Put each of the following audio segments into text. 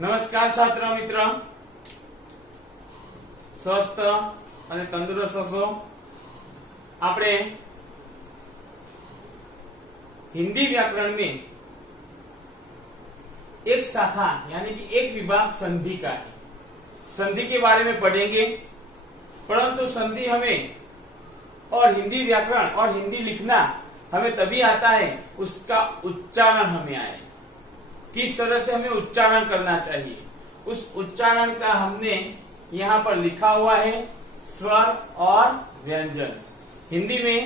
નમસ્કાર છાત્ર મિત્ર, સ્વસ્થ અને તંદુરસ્ત હશો। આપણે हिंदी व्याकरण में एक शाखा यानी कि एक विभाग संधि का है। संधि के बारे में पढ़ेंगे, परंतु संधि हमें और हिंदी व्याकरण और हिंदी लिखना हमें तभी आता है उसका उच्चारण हमें आए, किस तरह से हमें उच्चारण करना चाहिए। उस उच्चारण का हमने यहाँ पर लिखा हुआ है स्वर और व्यंजन। हिंदी में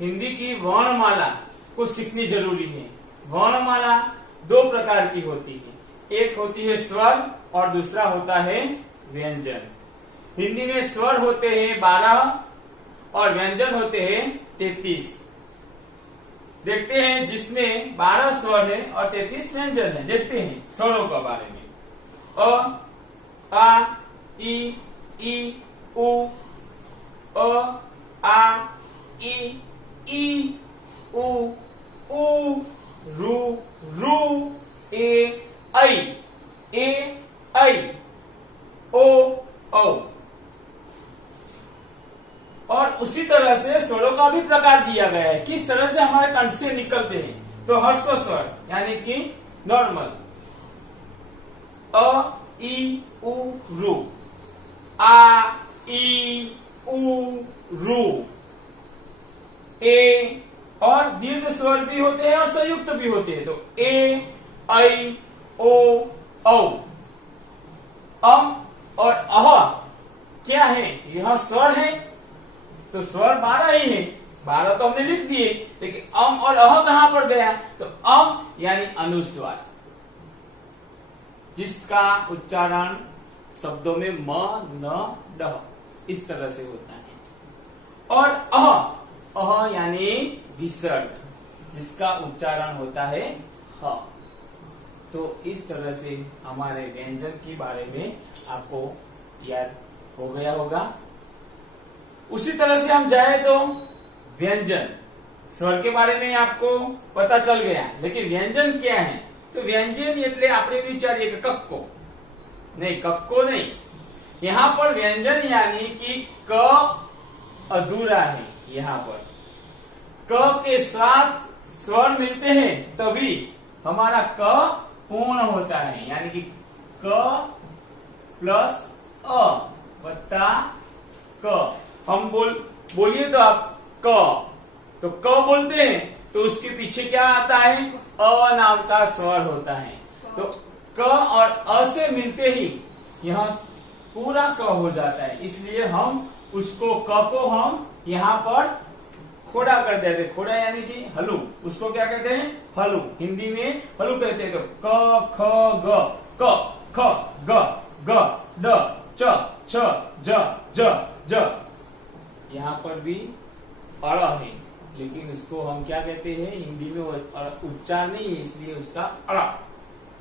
हिंदी की वर्णमाला को सीखनी जरूरी है। वर्णमाला दो प्रकार की होती है, एक होती है स्वर और दूसरा होता है व्यंजन। हिंदी में स्वर होते हैं 12 और व्यंजन होते हैं 33। देखते हैं जिसमें 12 स्वर है और 33 व्यंजन है। देखते हैं स्वरों के बारे में। अ, आ, ई, उ, अ, आ, ई, उ, रु, ए, ऐ, ओ, औ। और उसी तरह से स्वरों का भी प्रकार दिया गया है, किस तरह से हमारे कंठ से निकलते हैं। तो ह्रस्व स्वर यानी कि नॉर्मल अ, ई, उ, रु, आ, ई, उ, रु, ए, और दीर्घ स्वर भी होते हैं और संयुक्त भी होते हैं। तो ए, ऐ, ओ, औ। अम और अह क्या है? यह स्वर है, तो स्वर 12 ही है। 12 तो हमने लिख दिए, लेकिन अम और अह कहां पर गया? तो अम यानी अनुस्वार, जिसका उच्चारण शब्दों में म, न, ड इस तरह से होता है। और अह यानी विसर्ग, जिसका उच्चारण होता है ह। तो इस तरह से हमारे व्यंजन के बारे में आपको याद हो गया होगा। उसी तरह से हम जाए तो व्यंजन, स्वर के बारे में आपको पता चल गया, लेकिन व्यंजन क्या है? तो व्यंजन એટલે આપણે વિચારીએ કે કક્કો नहीं, कक्को नहीं। यहाँ पर व्यंजन यानी कि क अधूरा है। यहाँ पर क के साथ स्वर मिलते हैं तभी हमारा क पूर्ण होता है, यानी कि क प्लस अ वत्ता क। हम बोलिए तो आप क, तो क बोलते हैं तो उसके पीछे क्या आता है? अ नाम का स्वर होता है। तो क और अ से मिलते ही यह पूरा क हो जाता है, इसलिए हम उसको क को हम यहाँ पर खोड़ा कर देते। खोड़ा यानी कि हलू, उसको क्या कहते हैं? हलू। हिंदी में हलू कहते हैं। तो क, ख, ग, क, ख, ग, ड, च, छ, ज। यहाँ पर भी अड़ है, लेकिन उसको हम क्या कहते हैं? हिंदी में उच्चार नहीं है, इसलिए उसका अड़ा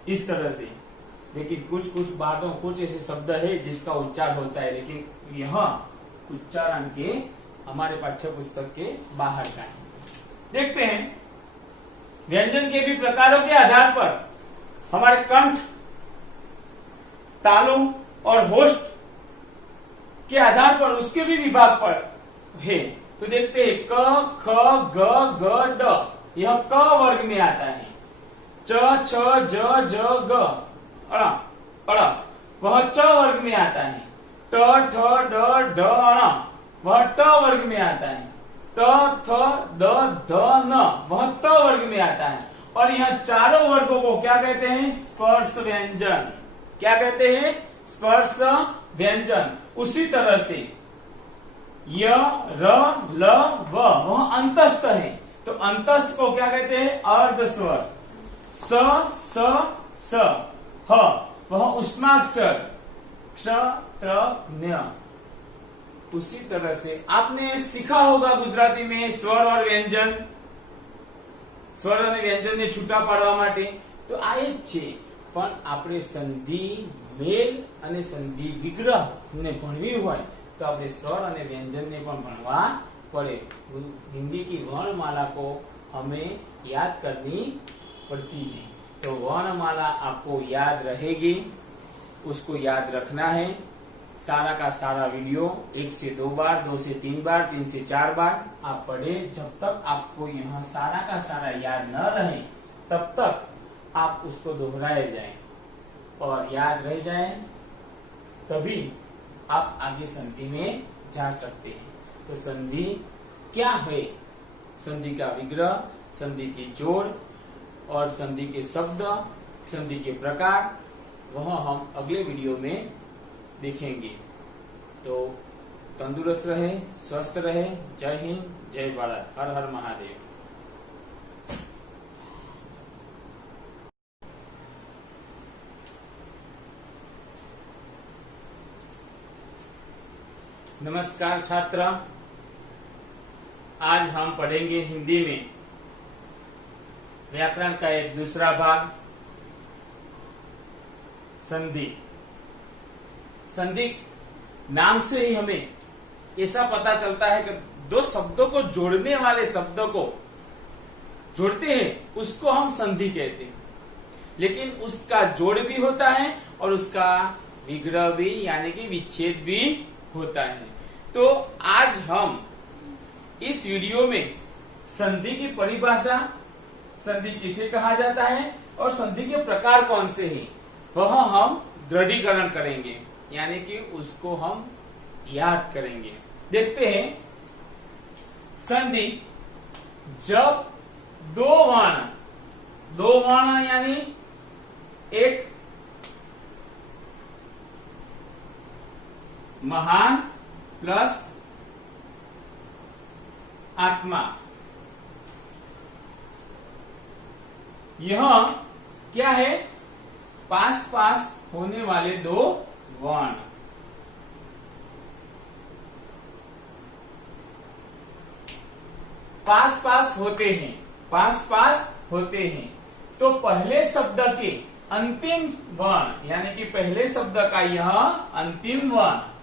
इस तरह से। लेकिन कुछ बातों, कुछ ऐसे शब्द है जिसका उच्चार होता है, लेकिन यह उच्चारण के हमारे पाठ्य पुस्तक के बाहर का है। देखते हैं व्यंजन के भी प्रकारों के आधार पर हमारे कंठ, तालु और होष्ठ के आधार पर उसके भी विभाग पर है। तो देखते हैं क, ख, ग, ड, यह क वर्ग में आता है। च, छ, ज, ग, अड़ा वह च वर्ग में आता है। ट, ठ, ड, अण वह ट वर्ग में आता है। त, थ, द, न वह त वर्ग में आता है। और यह चारों वर्गों को क्या कहते हैं? स्पर्श व्यंजन। क्या कहते हैं? स्पर्श व्यंजन। उसी तरह से य, र, ल, व वह अंतस्थ है। तो अंतस्थ को क्या कहते हैं? अर्ध स्वर। स, ह वह उष्माक्षर। क्ष, त्र, न्य। उसी तरह से आपने सीखा होगा गुजराती में स्वर और व्यंजन, स्वर અને વ્યંજન ને છૂટા પાડવા માટે। તો આ જ છે, પણ આપણે સંધિ મેલ અને સંધિ વિગ્રહ ને ભણવી હોય तो આપણે स्वर અને व्यंजन ने પણ ભણવા પડે। हिंदी की वर्णमाला को हमें याद करनी पड़ती है। तो वर्णमाला आपको याद रहेगी, उसको याद रखना है। सारा का सारा वीडियो 1 से 2 बार, 2 से 3 बार, 3 से 4 बार आप पढ़े। जब तक आपको यहाँ सारा का सारा याद न रहे तब तक आप उसको दोहराए जाएं और याद रह जाए, तभी आप आगे संधि में जा सकते हैं। तो संधि क्या है, संधि का विग्रह, संधि की जोड़ और संधि के शब्द, संधि के प्रकार, वह हम अगले वीडियो में देखेंगे। तो तंदुरुस्त रहे, स्वस्थ रहे। जय हिंद, जय भारत, हर हर महादेव। नमस्कार छात्र, आज हम पढ़ेंगे हिंदी में व्याकरण का एक दूसरा भाग, संधि। संधि नाम से ही हमें ऐसा पता चलता है कि दो शब्दों को जोड़ने वाले शब्दों को जोड़ते हैं, उसको हम संधि कहते हैं। लेकिन उसका जोड़ भी होता है और उसका विग्रह भी यानी कि विच्छेद भी होता है। तो आज हम इस वीडियो में संधि की परिभाषा, संधि किसे कहा जाता है और संधि के प्रकार कौन से हैं, वह हम दृढ़ीकरण करेंगे, यानी कि उसको हम याद करेंगे। देखते हैं, संधि जब दो वर्ण यानी एक महान प्लस आत्मा, यह क्या है, पास पास होने वाले दो वर्ण। पास पास होते हैं, पास पास होते हैं। तो पहले शब्द के अंतिम वर्ण यानी कि पहले शब्द का यह अंतिम वर्ण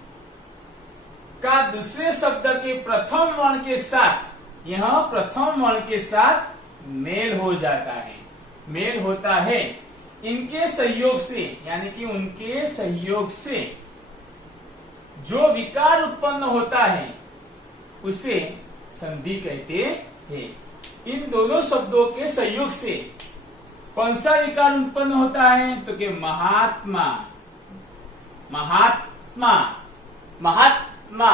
का दूसरे शब्द के प्रथम वर्ण के साथ, यह प्रथम वर्ण के साथ मेल हो जाता है, मेल होता है। इनके सहयोग से यानी कि उनके सहयोग से जो विकार उत्पन्न होता है उसे संधि कहते हैं। इन दोनों शब्दों के सहयोग से कौन सा विकार उत्पन्न होता है, तो कि महात्मा, महात्मा, महात्मा,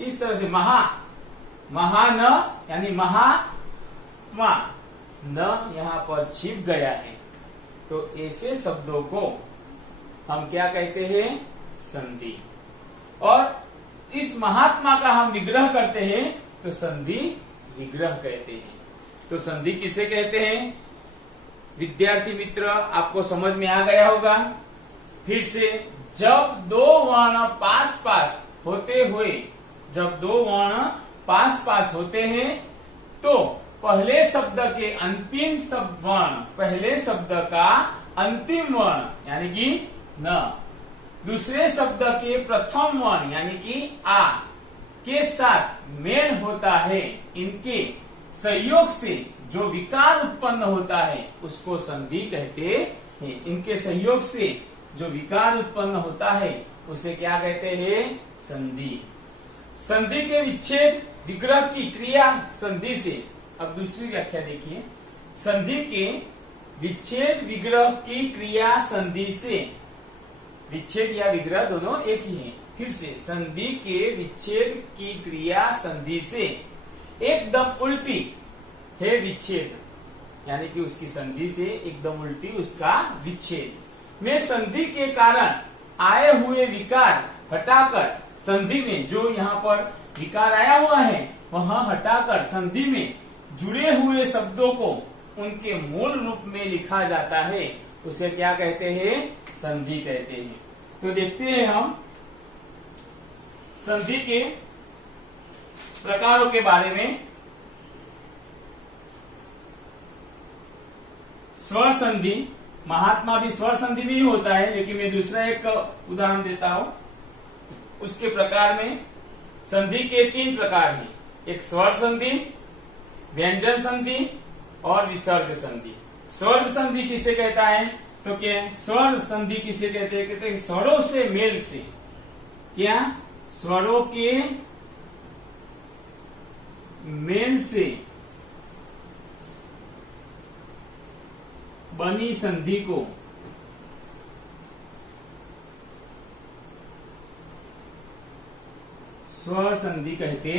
इस तरह से महान यानी महात्मा, न यहाँ पर छिप गया है। तो ऐसे शब्दों को हम क्या कहते हैं, संधि। और इस महात्मा का हम विग्रह करते हैं तो संधि विग्रह कहते हैं। तो संधि किसे कहते हैं, विद्यार्थी मित्र आपको समझ में आ गया होगा। फिर से, जब दो वर्ण पास पास होते हुए, जब दो वर्ण पास पास होते हैं तो पहले शब्द के अंतिम शब्द वर्ण, पहले शब्द का अंतिम वर्ण यानी कि न, दूसरे शब्द के प्रथम वर्ण यानी कि आ के साथ मेल होता है। इनके संयोग से जो विकार उत्पन्न होता है उसको संधि कहते हैं। इनके संयोग से जो विकार उत्पन्न होता है उसे क्या कहते हैं, संधि। संधि के विच्छेद विग्रह की क्रिया संधि से। अब दूसरी व्याख्या देखिए, संधि के विच्छेद विग्रह की क्रिया संधि से। विच्छेद या विग्रह दोनों एक ही हैं। फिर से, संधि के विच्छेद की क्रिया संधि से एकदम उल्टी है विच्छेद, यानी कि उसकी संधि से एकदम उल्टी उसका विच्छेद में संधि के कारण आए हुए विकार हटाकर संधि में, जो यहाँ पर विकार आया हुआ है वहां हटाकर संधि में जुड़े हुए शब्दों को उनके मूल रूप में लिखा जाता है। उसे क्या कहते हैं, संधि कहते हैं। तो देखते हैं हम संधि के प्रकारों के बारे में। स्वर संधि, महात्मा भी स्वर संधि में ही होता है, लेकिन मैं दूसरा एक उदाहरण देता हूं। उसके प्रकार में संधि के 3 प्रकार हैं, एक स्वर संधि, व्यंजन संधि और विसर्ग संधि। स्वर संधि किसे कहता है? तो क्या स्वर संधि किसे कहते हैं? कहते हैं स्वरों से मेल से, क्या स्वरों के मेल से बनी संधि को स्वर संधि कहते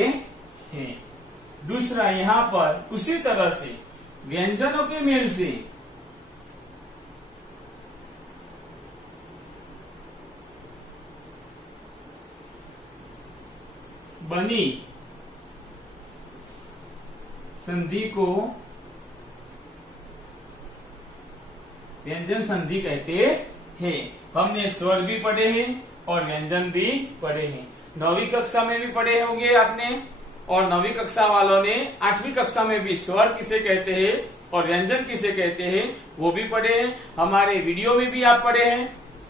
हैं। दूसरा, यहां पर उसी तरह से व्यंजनों के मेल से बनी संधि को व्यंजन संधि कहते हैं। हमने स्वर भी पढ़े हैं और व्यंजन भी पढ़े हैं। 9वीं कक्षा में भी पढ़े होंगे आपने, और 9वीं कक्षा वालों ने 8वीं कक्षा में भी स्वर किसे कहते हैं और व्यंजन किसे कहते हैं वो भी पढ़े हैं। हमारे वीडियो में भी आप पढ़े हैं।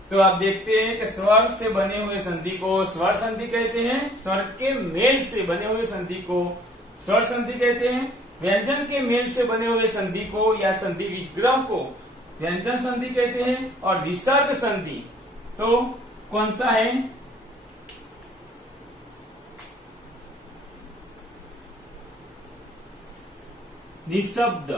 तो आप देखते हैं कि स्वर से बने हुए संधि को स्वर संधि कहते हैं, स्वर के मेल से बने हुए संधि को स्वर संधि कहते हैं, व्यंजन के मेल से बने हुए संधि को या संधि विग्रह को व्यंजन संधि कहते हैं। और विसर्ग संधि तो कौन सा है? निशब्द,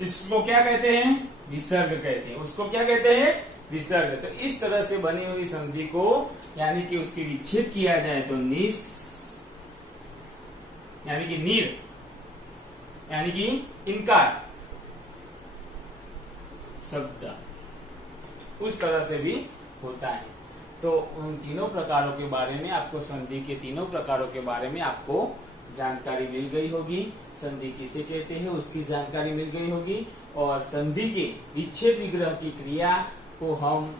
इसको क्या कहते हैं? विसर्ग कहते हैं। उसको क्या कहते हैं? विसर्ग। तो इस तरह से बनी हुई संधि को यानी कि उसकी विच्छेद किया जाए तो निस यानी कि नीर यानी कि इनकार शब्द, उस तरह से भी होता है। तो उन तीनों प्रकारों के बारे में आपको, संधि के तीनों प्रकारों के बारे में आपको जानकारी मिल गई होगी। संधि किसे कहते हैं उसकी जानकारी मिल गई होगी, और संधि के विच्छेद विग्रह की क्रिया को हम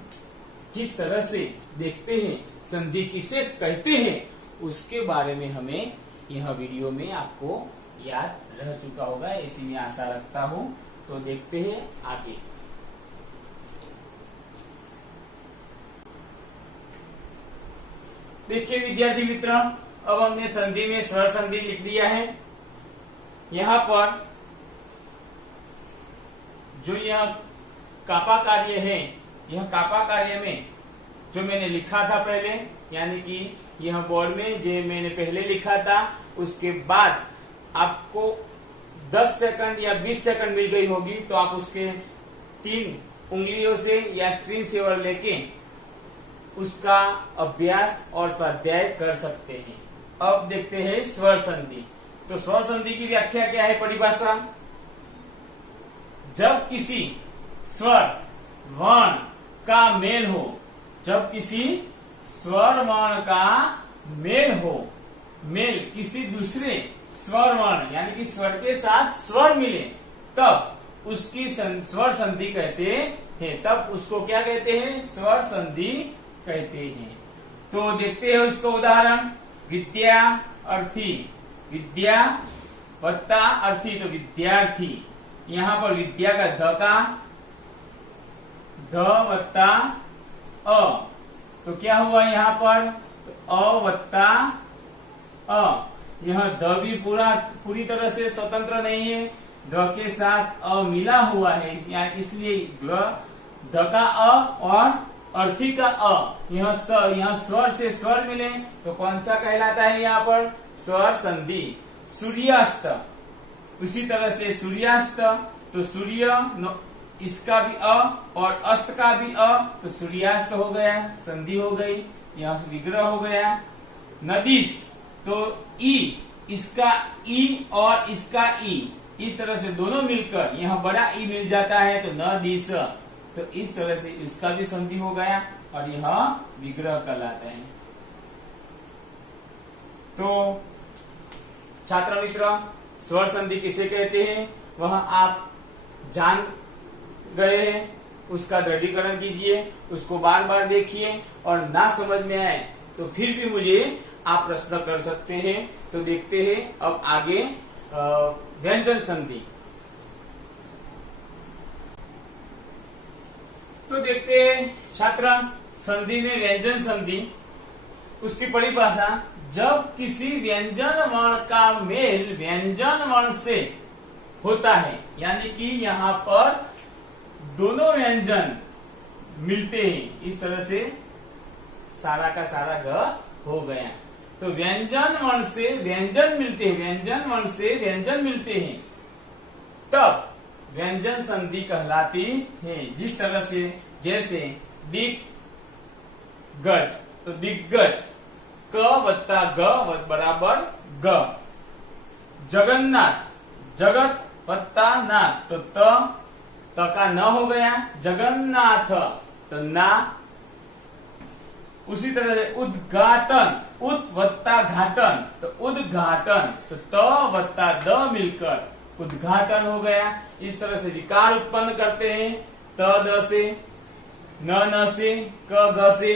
किस तरह से देखते हैं, संधि किसे कहते हैं, उसके बारे में हमें यह वीडियो में आपको याद रह चुका होगा, ऐसी मैं आशा रखता हूं। तो देखते हैं आगे। देखिए विद्यार्थी मित्र, अब हमने संधि में स्वर संधि लिख दिया है। यहाँ पर जो यह कापा कार्य है, यह कापा कार्य में जो मैंने लिखा था पहले, यानी कि यह बोर्ड में जो मैंने पहले लिखा था, उसके बाद आपको 10 सेकंड या 20 सेकंड मिल गई होगी, तो आप उसके 3 उंगलियों से या स्क्रीन सेवर लेके उसका अभ्यास और स्वाध्याय कर सकते हैं। अब देखते हैं स्वर संधि। तो स्वर संधि की व्याख्या क्या है? परिभाषा, जब किसी स्वर वर्ण का मेल हो, जब किसी स्वर वर्ण का मेल हो, मेल किसी दूसरे स्वर वर्ण यानी कि स्वर के साथ स्वर मिले, तब उसकी स्वर संधि कहते हैं। तब उसको क्या कहते हैं? स्वर संधि कहते हैं। तो देखते हैं उसको उदाहरण। विद्या अर्थी, विद्या वत्ता अर्थी तो विद्यार्थी। यहाँ पर विद्या का ध का ध वत्ता अ, तो क्या हुआ यहाँ पर? तो अ वत्ता अ। यह ध भी पूरी तरह से स्वतंत्र नहीं है, ध के साथ अ मिला हुआ है, इसलिए ध का अ और अर्थी का अ, यह स्वर से स्वर मिले तो कौन सा कहलाता है? यहाँ पर स्वर संधि। सूर्यास्त, उसी तरह से सूर्यास्त, तो सूर्य इसका भी अ और अस्त का भी अ, तो सूर्यास्त हो गया, संधि हो गई, यह विग्रह हो गया। नदीस, तो ई, इसका ई और इसका ई, इस तरह से दोनों मिलकर यहाँ बड़ा ई मिल जाता है, तो नदीस, तो इस तरह से इसका भी संधि हो गया और यह विग्रह कहलाता है। तो छात्र मित्र, स्वर संधि किसे कहते हैं वह आप जान गए हैं, उसका दृढ़ीकरण कीजिए, उसको बार बार देखिए, और ना समझ में आए तो फिर भी मुझे आप प्रश्न कर सकते हैं। तो देखते हैं अब आगे व्यंजन संधि। तो देखते हैं छात्र, संधि में व्यंजन संधि, उसकी परिभाषा, जब किसी व्यंजन वर्ण का मेल व्यंजन वर्ण से होता है, यानी कि यहाँ पर दोनों व्यंजन मिलते हैं। इस तरह से सारा का सारा ग हो गया। तो व्यंजन वर्ण से व्यंजन मिलते हैं, व्यंजन वर्ण से व्यंजन मिलते हैं, तब व्यंजन संधि कहलाती है। जिस तरह से, जैसे दिग्गज, तो दिग्गज क वत्ता ग बराबर ग। जगन्नाथ, जगत वत्ता नाथ, तो त का न हो गया, जगन्नाथ तो ना। उसी तरह से उद्घाटन, उत वत्ता घाटन, तो उद्घाटन तो त वत्ता द मिलकर उद्घाटन हो गया। इस तरह से विकार उत्पन्न करते हैं, त द से, न से, क ग से।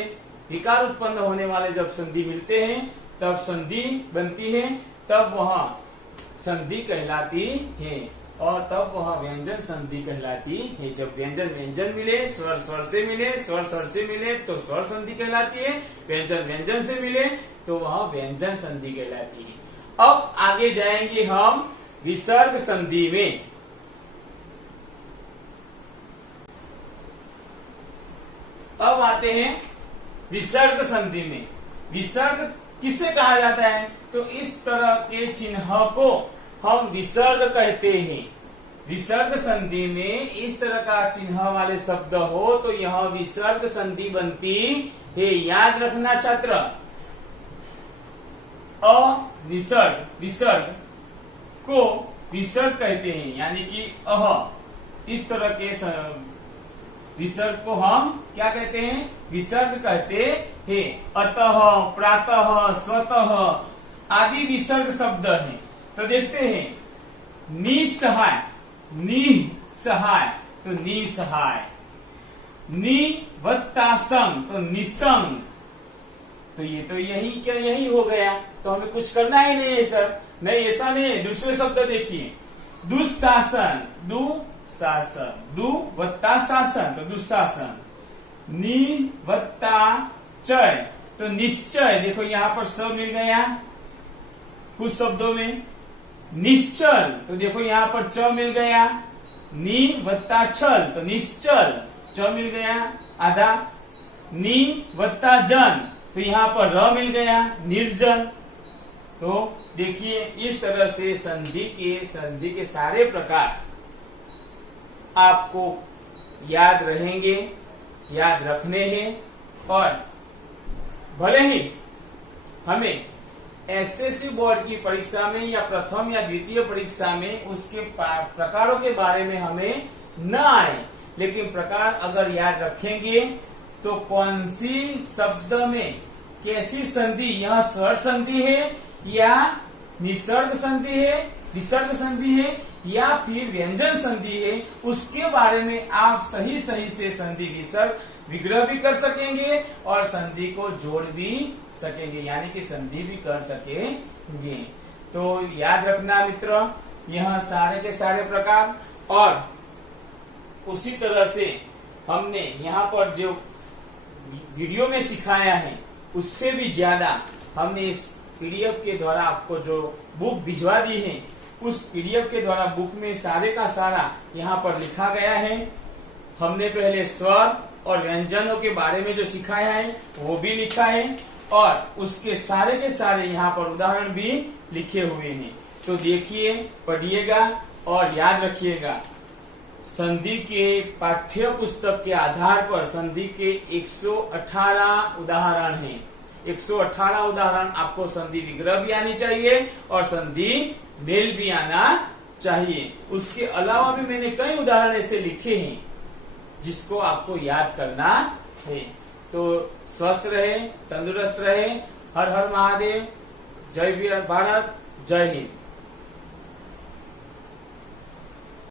विकार उत्पन्न होने वाले जब संधि मिलते हैं तब संधि बनती है, तब वह संधि कहलाती है, और तब वह व्यंजन संधि कहलाती है। जब व्यंजन व्यंजन मिले, स्वर स्वर से मिले, स्वर स्वर से मिले तो स्वर संधि कहलाती है, व्यंजन व्यंजन से मिले तो वह व्यंजन संधि कहलाती है। अब आगे जाएंगे हम विसर्ग संधि में। अब आते हैं विसर्ग संधि में। विसर्ग किसे कहा जाता है? तो इस तरह के चिन्ह को हम विसर्ग कहते हैं। विसर्ग संधि में इस तरह का चिन्ह वाले शब्द हो तो यह विसर्ग संधि बनती है। याद रखना छात्र, अनिसर्ग, विसर्ग को विसर्ग कहते हैं, यानी कि इस तरह के विसर्ग को हम क्या कहते हैं? विसर्ग कहते हैं। अतः, प्रातः, स्वतः आदि विसर्ग शब्द हैं। तो देखते हैं, निसहाय, निसहाय तो निसहाय, नि वत्ता संग तो निसंग, तो ये तो यही हो गया। तो हमें कुछ करना ही नहीं है सर। नहीं, ऐसा नहीं है। दूसरे शब्द देखिए, दुशासन, दुशासन, दु वत्ता शासन तो दुशासन, नि वत्ता चय तो निश्चय। देखो यहाँ पर स मिल गया कुछ शब्दों में। निश्चल तो देखो यहाँ पर च मिल गया, नी वत्ता छल तो निश्चल, च मिल गया आधा। नी वत्ता जन तो यहाँ पर र मिल गया, निर्जन। तो देखिए, इस तरह से संधि के सारे प्रकार आपको याद रहेंगे, याद रखने हैं। और भले ही हमें एसएससी बोर्ड की परीक्षा में या प्रथम या द्वितीय परीक्षा में उसके प्रकारों के बारे में हमें न आए, लेकिन प्रकार अगर याद रखेंगे तो कौन सी शब्द में कैसी संधि, यह स्वर संधि है या निसर्ग संधि है, विसर्ग संधि है या फिर व्यंजन संधि है, उसके बारे में आप सही से संधि विसर्ग विग्रह भी कर सकेंगे और संधि को जोड़ भी सकेंगे, यानी कि संधि भी कर सकेंगे। तो याद रखना मित्र, यह सारे के सारे प्रकार। और उसी तरह से हमने यहाँ पर जो वीडियो में सिखाया है उससे भी ज्यादा हमने इस पीडीएफ के द्वारा आपको जो बुक भिजवा दी है, उस पीडीएफ के द्वारा बुक में सारे का सारा यहाँ पर लिखा गया है। हमने पहले स्वर और व्यंजनों के बारे में जो सिखाया है वो भी लिखा है, और उसके सारे के सारे यहाँ पर उदाहरण भी लिखे हुए हैं। तो देखिए, पढ़िएगा और याद रखिएगा। संधि के पाठ्य पुस्तक के आधार पर संधि के 118 उदाहरण हैं। 118 उदाहरण आपको संधि विग्रह भी आनी चाहिए और संधि मेल भी आना चाहिए। उसके अलावा भी मैंने कई उदाहरण ऐसे लिखे हैं जिसको आपको याद करना है। तो स्वस्थ रहे, तंदुरुस्त रहे। हर हर महादेव। जय भारत, जय हिंद।